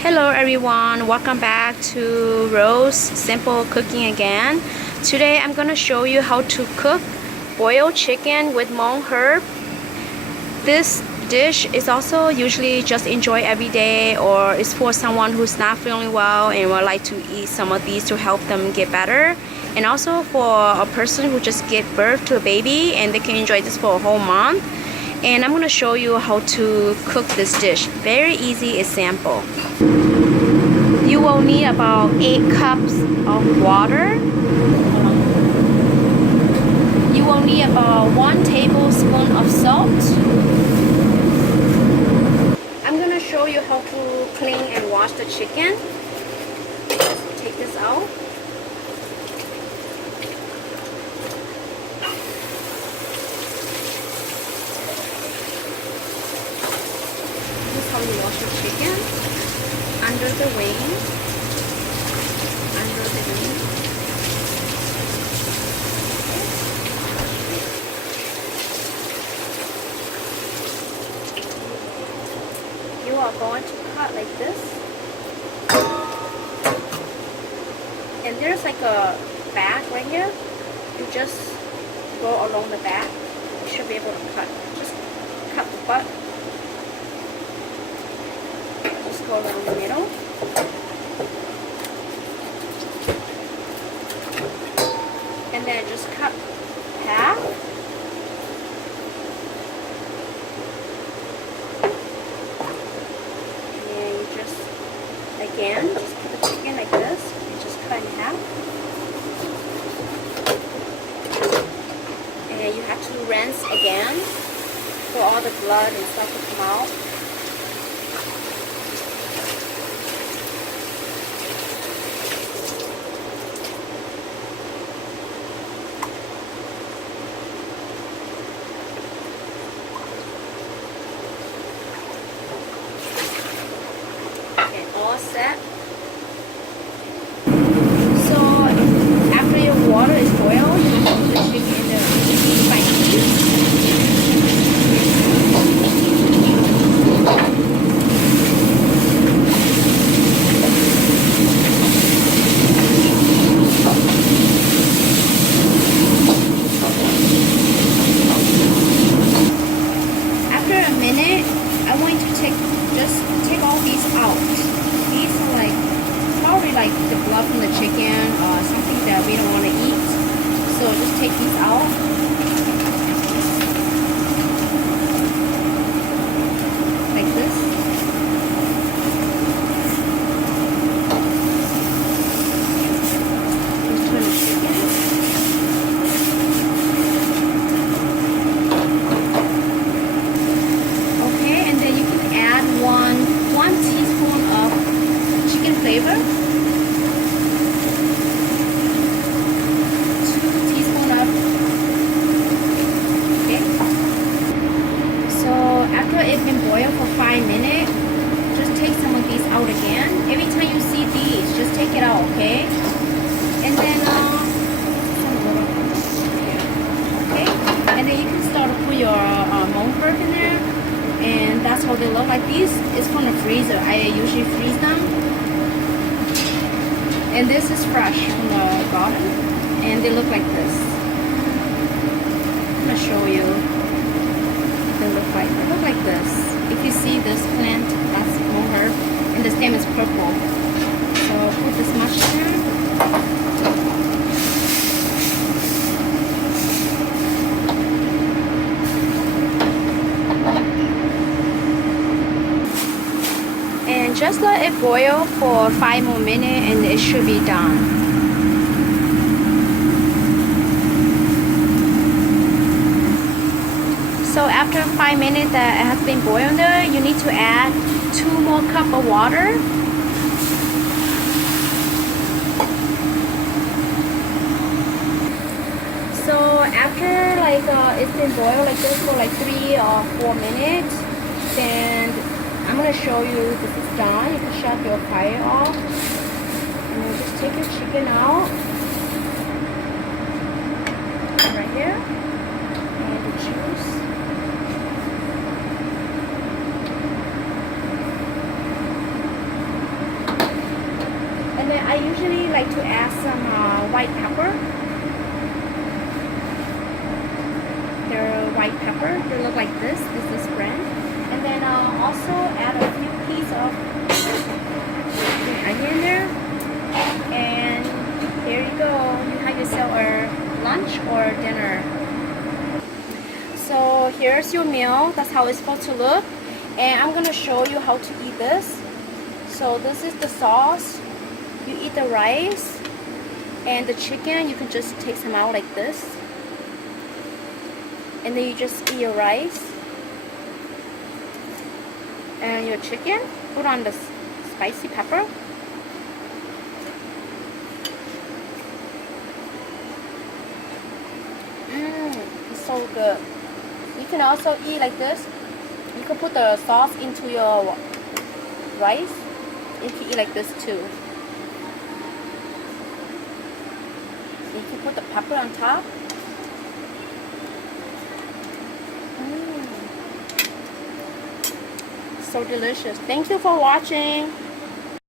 Hello everyone, welcome back to Rose Simple Cooking again. Today I'm gonna show you how to cook boiled chicken with Hmong herb. This dish is also usually just enjoy every day, or it's for someone who's not feeling well and would like to eat some of these to help them get better, and also for a person who just gave birth to a baby and they can enjoy this for a whole month. And I'm going to show you how to cook this dish. Very easy, it's simple. You will need about 8 cups of water. You will need about 1 tablespoon of salt. I'm going to show you how to clean and wash the chicken. Take this out. How you wash your chicken under the wing, You are going to cut like this, and there's like a back right here. You just go along the back. You should be able to cut. Just cut the butt. Go around the middle. And then just cut half. And you just, again, just put the chicken like this. You just cut in half. And you have to rinse again for all the blood and stuff to come out. All set. So after your water is boiled, you put the chicken in the fine piece. After a minute, I want you to take all these out. These are like probably like the blood from the chicken or something that we don't want to eat. So just take these out. Like this. Just turn the chicken. Okay, and then you can add one teaspoon of chicken flavor, 2 teaspoons of, okay. So after it's been boiled for 5 minutes, just take some of these out again. Every time you see these, just take it out, okay? And then okay, and then you can start to put your Hmong herb in there. And that's how they look like. These is from the freezer. I usually freeze them. And this is fresh from the garden. And they look like this. I'm gonna show you. They look like this. If you see this plant, that's Hmong herb, and the stem is purple. So put this much in there. And just let it boil for 5 more minutes and it should be done. So after 5 minutes that it has been boiled there, you need to add 2 more cups of water. So after it's been boiled like this for like 3 or 4 minutes, then I'm going to show you this is done. You can shut your fire off. And then just take your chicken out. Right here. And the juice. I usually like to add some white pepper. They're white pepper. They look like this. This is brand. And then also add a few pieces of onion there. And here you go. You have yourself a lunch or dinner. So here's your meal. That's how it's supposed to look. And I'm gonna show you how to eat this. So this is the sauce. You eat the rice and the chicken. You can just take some out like this. And then you just eat your rice and your chicken. Put on the spicy pepper. It's so good. You can also eat like this. You can put the sauce into your rice. You can eat like this too. You can put the pepper on top. So delicious. Thank you for watching.